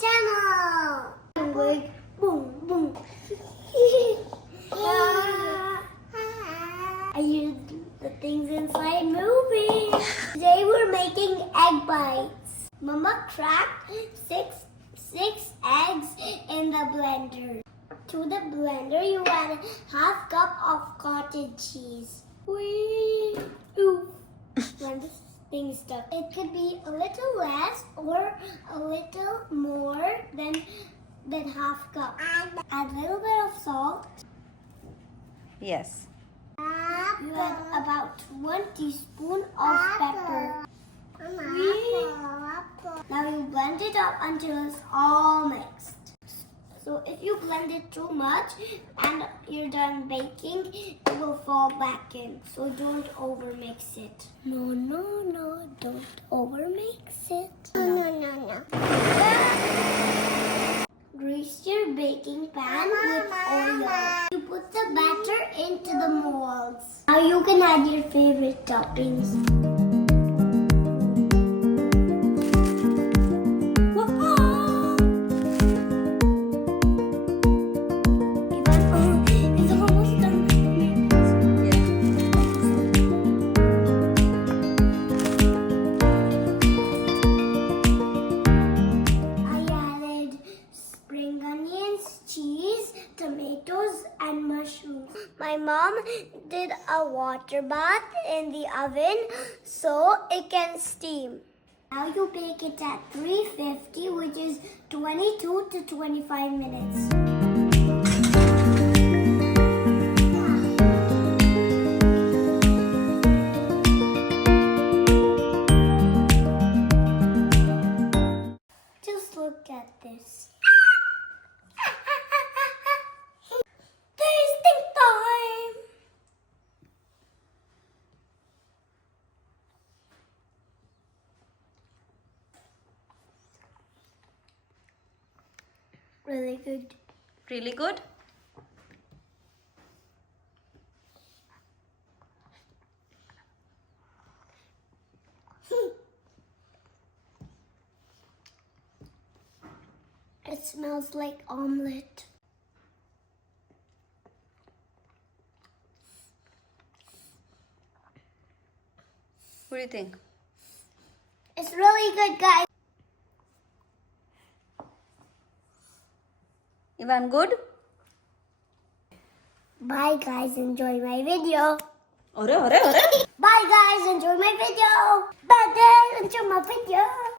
channel. Like boom, boom. I used the things inside moving. Today we're making egg bites. Mama cracked six eggs in the blender. To the blender, you add a half cup of cottage cheese. Whee! Ooh. When this thing stuck. It could be a little less or a little more than half cup. Add a little bit of salt. Yes. You add about 1 teaspoon of pepper. Now you blend it up until it's all mixed. So if you blend it too much and you're done baking, it will fall back in. So don't overmix it. No, don't overmix it. No. Grease your baking pan with oil. You put the batter into the molds. Now you can add your favorite toppings. Tomatoes and mushrooms. My mom did a water bath in the oven so it can steam. Now you bake it at 350, which is 22 to 25 minutes. Just look at this. Really good. Really good? It smells like omelette. What do you think? It's really good, guys. Ivan, good? Bye, guys. Enjoy my video. Ore. Bye, guys. Enjoy my video. Bye, guys. Enjoy my video.